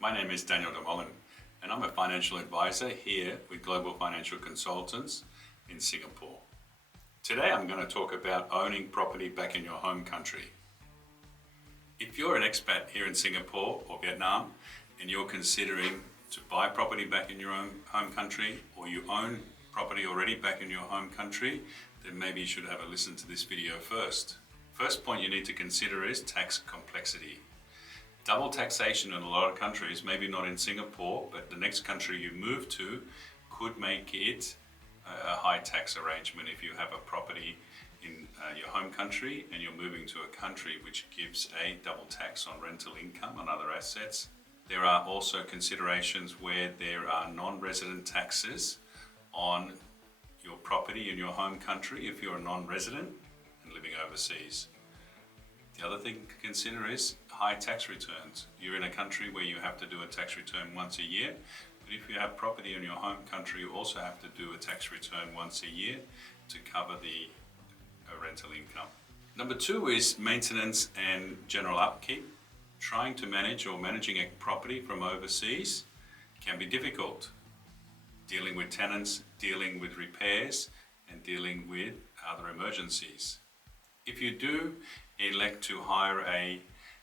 My name is Daniel.dalmolin and I'm a financial advisor here with Global Financial Consultants in Singapore. Today I'm going to talk about owning property back in your home country. If you're an expat here in Singapore or Vietnam and you're considering to buy property back in your own home country, or you own property already back in your home country, then maybe you should have a listen to this video first. First point you need to consider is tax complexity. Double taxation in a lot of countries, maybe not in Singapore, but the next country you move to could make it a high tax arrangement if you have a property in your home country and you're moving to a country which gives a double tax on rental income and other assets. There are also considerations where there are non-resident taxes on your property in your home country if you're a non-resident and living overseas. The other thing to consider is high tax returns. You're in a country where you have to do a tax return once a year, but if you have property in your home country, you also have to do a tax return once a year to cover the rental income. Number two is maintenance and general upkeep. Trying to manage or managing a property from overseas can be difficult. Dealing with tenants, dealing with repairs, and dealing with other emergencies. If you do elect to hire a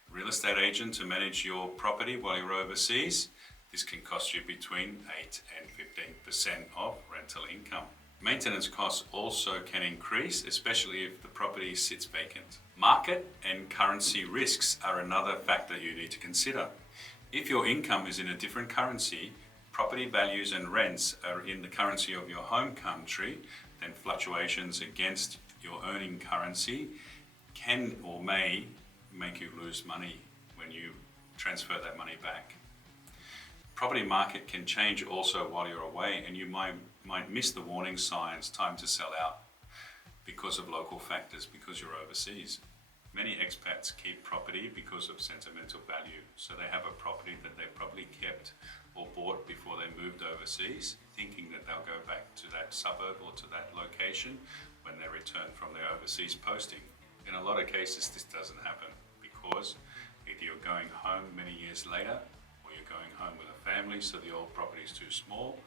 real estate agent to manage your property while you're overseas, this can cost you between 8 and 15% of rental income. Maintenance costs also can increase, especially if the property sits vacant. Market and currency risks are another factor you need to consider. If your income is in a different currency, property values and rents are in the currency of your home country, then fluctuations against your earning currency can or may make you lose money when you transfer that money back. Property market can change also while you're away, and you might miss the warning signs, time to sell out, because of local factors, because you're overseas. Many expats keep property because of sentimental value. So they have a property that they probably kept or bought before they moved overseas, thinking that they'll go back to that suburb or to that location when they return from their overseas posting. In a lot of cases, this doesn't happen because either you're going home many years later, or you're going home with a family, so the old property is too small,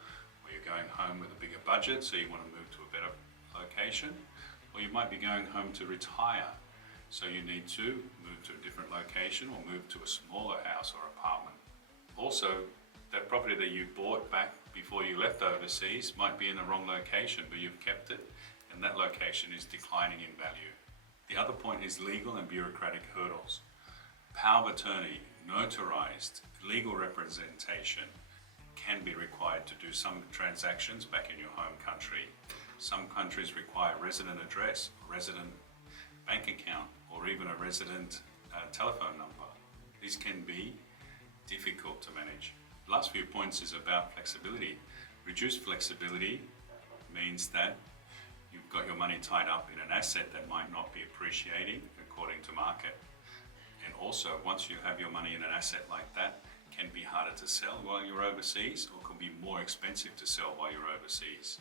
or you're going home with a bigger budget, so you want to move to a better location, or you might be going home to retire, so you need to move to a different location or move to a smaller house or apartment. Also, that property that you bought back before you left overseas might be in the wrong location, but you've kept it, and that location is declining in value. The other point is legal and bureaucratic hurdles. Power of attorney, notarized, legal representation can be required to do some transactions back in your home country. Some countries require resident address, resident bank account, or even a resident telephone number. These can be difficult to manage. The last few points is about flexibility. Reduced flexibility means that you've got your money tied up in an asset that might not be appreciating according to market. And also, once you have your money in an asset like that, it can be harder to sell while you're overseas, or can be more expensive to sell while you're overseas.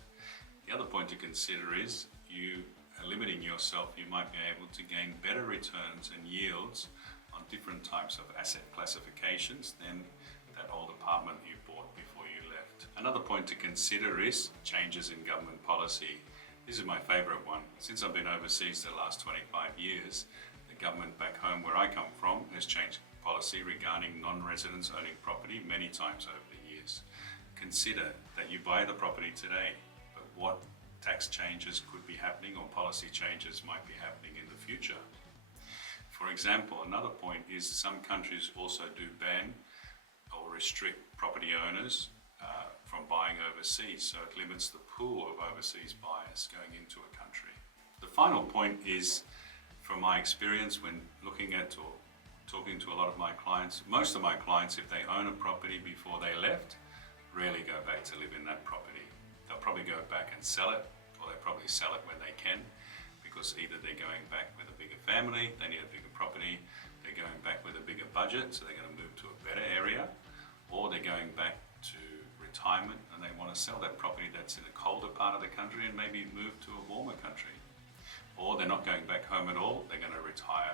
The other point to consider is you are limiting yourself. You might be able to gain better returns and yields on different types of asset classifications than that old apartment you bought before you left. Another point to consider is changes in government policy. This is my favourite one. Since I've been overseas the last 25 years, the government back home where I come from has changed policy regarding non-residents owning property many times over the years. Consider that you buy the property today, but what tax changes could be happening or policy changes might be happening in the future. For example, another point is some countries also do ban or restrict property owners from buying overseas, so it limits the pool of overseas buyers going into a country. The final point is, from my experience when looking at or talking to a lot of my clients, most of my clients, if they own a property before they left, rarely go back to live in that property. They'll probably go back and sell it, or they probably sell it when they can, because either they're going back with a bigger family, they need a bigger property, they're going back with a bigger budget, so they're going to move to a better area, or they're going back to retirement and they want to sell that property that's in a colder part of the country and maybe move to a warmer country. Or they're not going back home at all, they're going to retire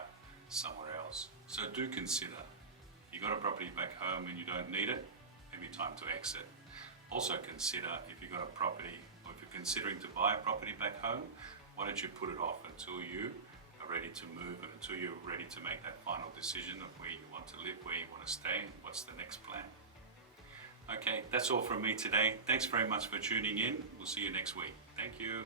somewhere else. So do consider you got a property back home and you don't need it, maybe time to exit. Also consider, if you've got a property, or if you're considering to buy a property back home, why don't you put it off until you are ready to move and until you're ready to make that final decision of where you want to live, where you want to stay, and what's the next plan. Okay, that's all from me today. Thanks very much for tuning in. We'll see you next week. Thank you.